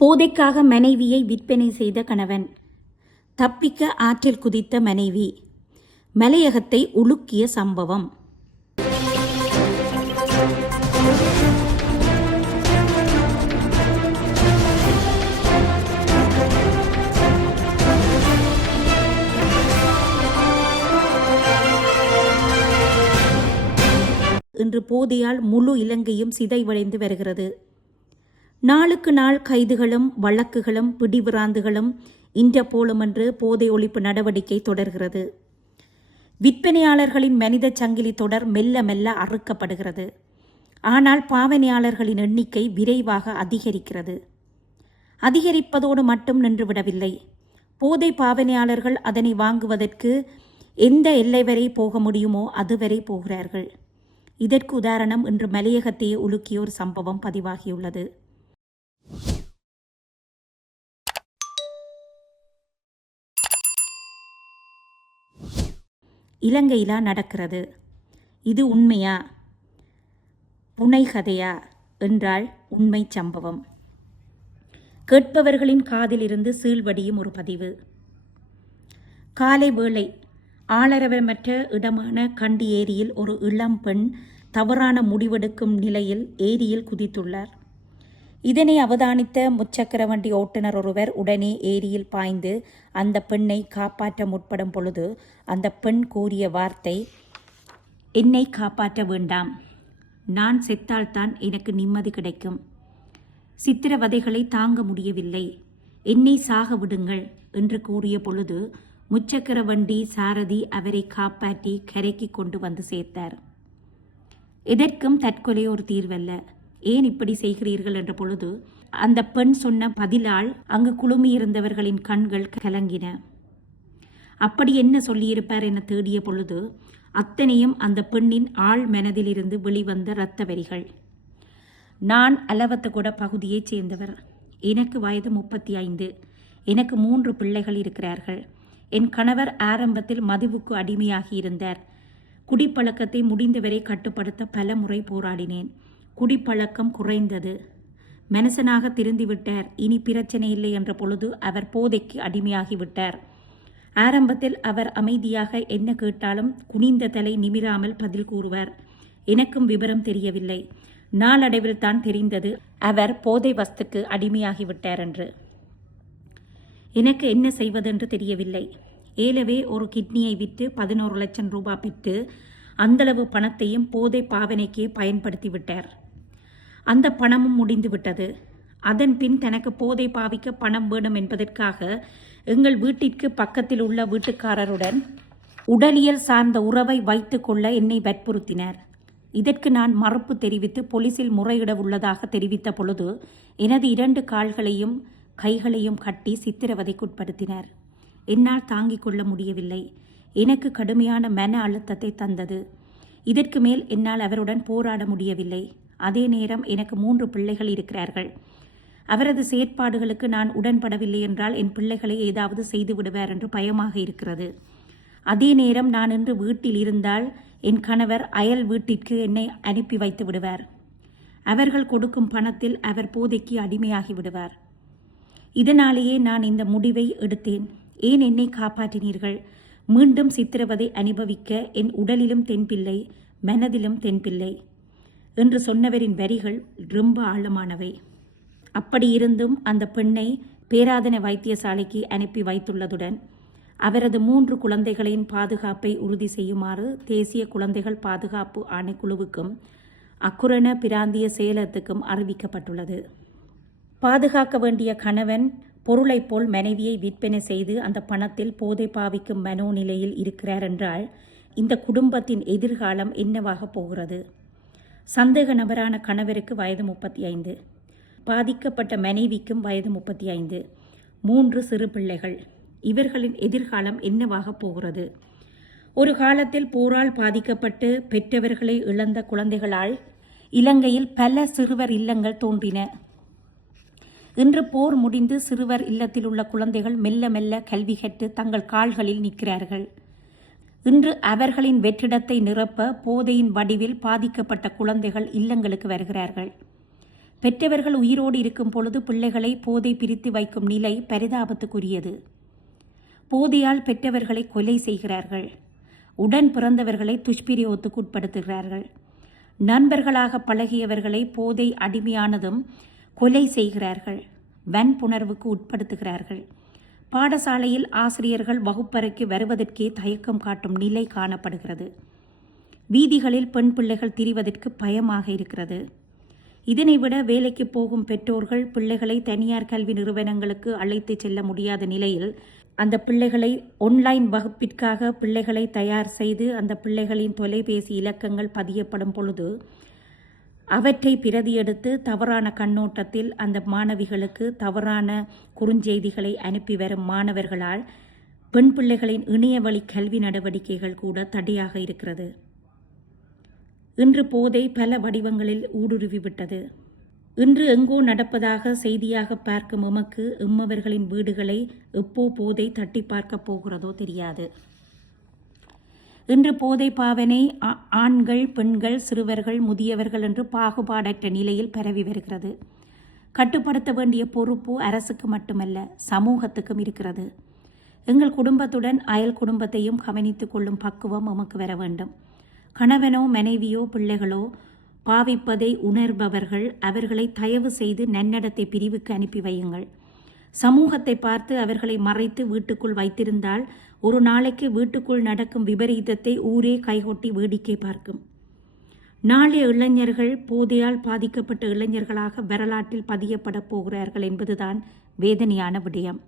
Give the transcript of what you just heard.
போதைக்காக மனைவியை விற்பனை செய்த கணவன், தப்பிக்க ஆற்றில் குதித்த மனைவி, மலையகத்தை உலுக்கிய சம்பவம். இன்று போதையால் முழு இலங்கையும் சிதைவடைந்து வருகிறது. நாளுக்கு நாள் கைதுகளும் வழக்குகளும் பிடிவிராந்துகளும் இன்டர்போலும் என்று போதை ஒழிப்பு நடவடிக்கை தொடர்கிறது. விற்பனையாளர்களின் மனித சங்கிலி தொடர் மெல்ல மெல்ல அறுக்கப்படுகிறது. ஆனால் பாவனையாளர்களின் எண்ணிக்கை விரைவாக அதிகரிக்கிறது. அதிகரிப்பதோடு மட்டும் நின்றுவிடவில்லை. போதை பாவனையாளர்கள் அதனை வாங்குவதற்கு எந்த எல்லை வரை போக முடியுமோ அதுவரை போகிறார்கள். இதற்கு உதாரணம் இன்று மலையகத்தையே உலுக்கிய ஒரு சம்பவம் பதிவாகியுள்ளது. இலங்கையிலா நடக்கிறது? இது உண்மையா புனைகதையா என்றால் உண்மை சம்பவம். கேட்பவர்களின் காதில் இருந்து சீழ்வடியும் ஒரு பதிவு. காலை வேளை ஆளரவமற்ற இடமான கண்டி ஏரியில் ஒரு இளம் பெண் தவறான முடிவெடுக்கும் நிலையில் ஏரியில் குதித்துள்ளார். இதனை அவதானித்த முச்சக்கர வண்டி ஓட்டுநர் ஒருவர் உடனே ஏரியில் பாய்ந்து அந்த பெண்ணை காப்பாற்ற முற்படும் பொழுது அந்த பெண் கூறிய வார்த்தை, என்னை காப்பாற்ற வேண்டாம், நான் செத்தால்தான் எனக்கு நிம்மதி கிடைக்கும், சித்திரவதைகளை தாங்க முடியவில்லை, என்னை சாக விடுங்கள் என்று கூறிய பொழுது முச்சக்கர வண்டி சாரதி அவரை காப்பாற்றி கரைக்கு கொண்டு வந்து சேர்த்தார். எதற்கும் தற்கொலை ஒரு தீர்வல்ல, ஏன் இப்படி செய்கிறீர்கள் என்ற பொழுது அந்த பெண் சொன்ன பதிலால் அங்கு குழுமியிருந்தவர்களின் கண்கள் கலங்கின. அப்படி என்ன சொல்லியிருப்பார் என தேடிய பொழுது அத்தனையும் அந்த பெண்ணின் ஆழ் மனதிலிருந்து வெளிவந்த இரத்த வரிகள். நான் அலவத்தகுட பகுதியைச் சேர்ந்தவர். எனக்கு வயது 35. எனக்கு 3 பிள்ளைகள் இருக்கிறார்கள். என் கணவர் ஆரம்பத்தில் மதுவுக்கு அடிமையாகி இருந்தார். குடிப்பழக்கத்தை முடிந்தவரை கட்டுப்படுத்த பல முறை போராடினேன். குடிப்பழக்கம் குறைந்தது. மனுஷனாக திருந்திவிட்டார், இனி பிரச்சனை இல்லை என்ற பொழுது அவர் போதைக்கு அடிமையாகிவிட்டார். ஆரம்பத்தில் அவர் அமைதியாக என்ன கேட்டாலும் குனிந்த தலை நிமிராமல் பதில் கூறுவார். எனக்கும் விவரம் தெரியவில்லை. நாளடைவில் தான் தெரிந்தது அவர் போதை வஸ்துக்கு அடிமையாகிவிட்டார் என்று. எனக்கு என்ன செய்வதென்று தெரியவில்லை. ஏலவே ஒரு கிட்னியை விற்று 11 லட்சம் ரூபாய் பெற்று அந்தளவு பணத்தையும் போதை பாவனைக்கே பயன்படுத்திவிட்டார். அந்த பணமும் முடிந்து விட்டது. அதன் பின் தனக்கு போதை பாவிக்க பணம் வேணும் என்பதற்காக எங்கள் வீட்டிற்கு பக்கத்தில் உள்ள வீட்டுக்காரருடன் உடலியல் சார்ந்த உறவை வைத்து கொள்ள என்னை வற்புறுத்தினார். இதற்கு நான் மறுப்பு தெரிவித்து போலீசில் முறையிட உள்ளதாக தெரிவித்த பொழுது எனது 2 கால்களையும் கைகளையும் கட்டி சித்திரவதைக்குட்படுத்தினார். என்னால் தாங்கிக் கொள்ள முடியவில்லை. எனக்கு கடுமையான மன அழுத்தத்தை தந்தது. இதற்கு மேல் என்னால் அவருடன் போராட முடியவில்லை. அதே நேரம் எனக்கு 3 பிள்ளைகள் இருக்கிறார்கள். அவரது செயற்பாடுகளுக்கு நான் உடன்படவில்லை என்றால் என் பிள்ளைகளை ஏதாவது செய்து விடுவார் என்று பயமாக இருக்கிறது. அதே நேரம் நான் இன்று வீட்டில் இருந்தால் என் கணவர் அயல் வீட்டிற்கு என்னை அனுப்பி வைத்து விடுவார். அவர்கள் கொடுக்கும் பணத்தில் அவர் போதைக்கு அடிமையாகி விடுவார். இதனாலேயே நான் இந்த முடிவை எடுத்தேன். ஏன் என்னை காப்பாற்றினீர்கள்? மீண்டும் சித்திரவதை அனுபவிக்க என் உடலிலும் தென்பில்லை, மனதிலும் தென்பில்லை என்று சொன்னவரின் வரிகள் ரொம்ப ஆழமானவை. அப்படி இருந்தும் அந்த பெண்ணை பேராதன வைத்தியசாலைக்கு அனுப்பி வைத்துள்ளதுடன் அவரது 3 குழந்தைகளின் பாதுகாப்பை உறுதி செய்யுமாறு தேசிய குழந்தைகள் பாதுகாப்பு ஆணைக்குழுவுக்கும் அக்குரண பிராந்திய செயலகத்துக்கும் அறிவிக்கப்பட்டுள்ளது. பாதுகாக்க வேண்டிய கணவன் பொருளைப் போல் மனைவியை விற்பனை செய்து அந்த பணத்தில் போதை பாவிக்கும் மனோநிலையில் இருக்கிறார் என்றால் இந்த குடும்பத்தின் எதிர்காலம் என்னவாக போகிறது? சந்தேக நபரான கணவருக்கு வயது 35. பாதிக்கப்பட்ட மனைவிக்கும் வயது 35. 3 சிறு பிள்ளைகள். இவர்களின் எதிர்காலம் என்னவாக போகிறது? ஒரு காலத்தில் போரால் பாதிக்கப்பட்டு பெற்றவர்களை இழந்த குழந்தைகளால் இலங்கையில் பல சிறுவர் இல்லங்கள் தோன்றின. இன்று போர் முடிந்து சிறுவர் இல்லத்தில் உள்ள குழந்தைகள் மெல்ல மெல்ல கல்வி கற்று தங்கள் கால்களில் நிற்கிறார்கள். இன்று அவர்களின் வெற்றிடத்தை நிரப்ப போதையின் வடிவில் பாதிக்கப்பட்ட குழந்தைகள் இல்லங்களுக்கு வருகிறார்கள். பெற்றவர்கள் உயிரோடு இருக்கும் பொழுது பிள்ளைகளை போதை பிரித்து வைக்கும் நிலை பரிதாபத்துக்குரியது. போதையால் பெற்றவர்களை கொலை செய்கிறார்கள். உடன் பிறந்தவர்களை துஷ்பிரயோகத்துக்கு உட்படுத்துகிறார்கள். நண்பர்களாக பழகியவர்களை போதை அடிமையானதும் கொலை செய்கிறார்கள். வன்புணர்வுக்கு உட்படுத்துகிறார்கள். பாடசாலையில் ஆசிரியர்கள் வகுப்பறைக்கு வருவதற்கே தயக்கம் காட்டும் நிலை காணப்படுகிறது. வீதிகளில் பெண் பிள்ளைகள் திரிவதற்கு பயமாக இருக்கிறது. இதனைவிட வேலைக்கு போகும் பெற்றோர்கள் பிள்ளைகளை தனியார் கல்வி நிறுவனங்களுக்கு அழைத்து செல்ல முடியாத நிலையில் அந்த பிள்ளைகளை ஆன்லைன் வகுப்பிற்காக பிள்ளைகளை தயார் செய்து அந்த பிள்ளைகளின் தொலைபேசி இலக்கங்கள் பதியப்படும் பொழுது அவற்றை பிரதியெடுத்து தவறான கண்ணோட்டத்தில் அந்த மாணவிகளுக்கு தவறான குறுஞ்செய்திகளை அனுப்பி வரும் மாணவர்களால் பெண் பிள்ளைகளின் இணையவழி கல்வி நடவடிக்கைகள் கூட தடையாக இருக்கிறது. இன்று போதை பல வடிவங்களில் ஊடுருவிவிட்டது. இன்று எங்கோ நடப்பதாக செய்தியாக பார்க்கும் எமக்கு எம்மவர்களின் வீடுகளை எப்போ போதை தட்டி பார்க்க போகிறதோ தெரியாது. இன்று போதை பாவனை ஆண்கள், பெண்கள், சிறுவர்கள், முதியவர்கள் என்று பாகுபாடற்ற நிலையில் பரவி வருகிறது. கட்டுப்படுத்த வேண்டிய பொறுப்பு அரசுக்கு மட்டுமல்ல, சமூகத்துக்கும் இருக்கிறது. எங்கள் குடும்பத்துடன் அயல் குடும்பத்தையும் கவனித்துக் கொள்ளும் பக்குவம் நமக்கு வர வேண்டும். கணவனோ மனைவியோ பிள்ளைகளோ பாவிப்பதை உணர்பவர்கள் அவர்களை தயவு செய்து நன்னடத்தை பிரிவுக்கு அனுப்பி வையுங்கள். சமூகத்தை பார்த்து அவர்களை மறைத்து வீட்டுக்குள் வைத்திருந்தால் ஒரு நாளைக்கு வீட்டுக்குள் நடக்கும் விபரீதத்தை ஊரே கைகொட்டி வேடிக்கை பார்க்கும். நாளைய இளைஞர்கள் போதையால் பாதிக்கப்பட்ட இளைஞர்களாக வரலாற்றில் பதியப்பட போகிறார்கள் என்பதுதான் வேதனையான விடயம்.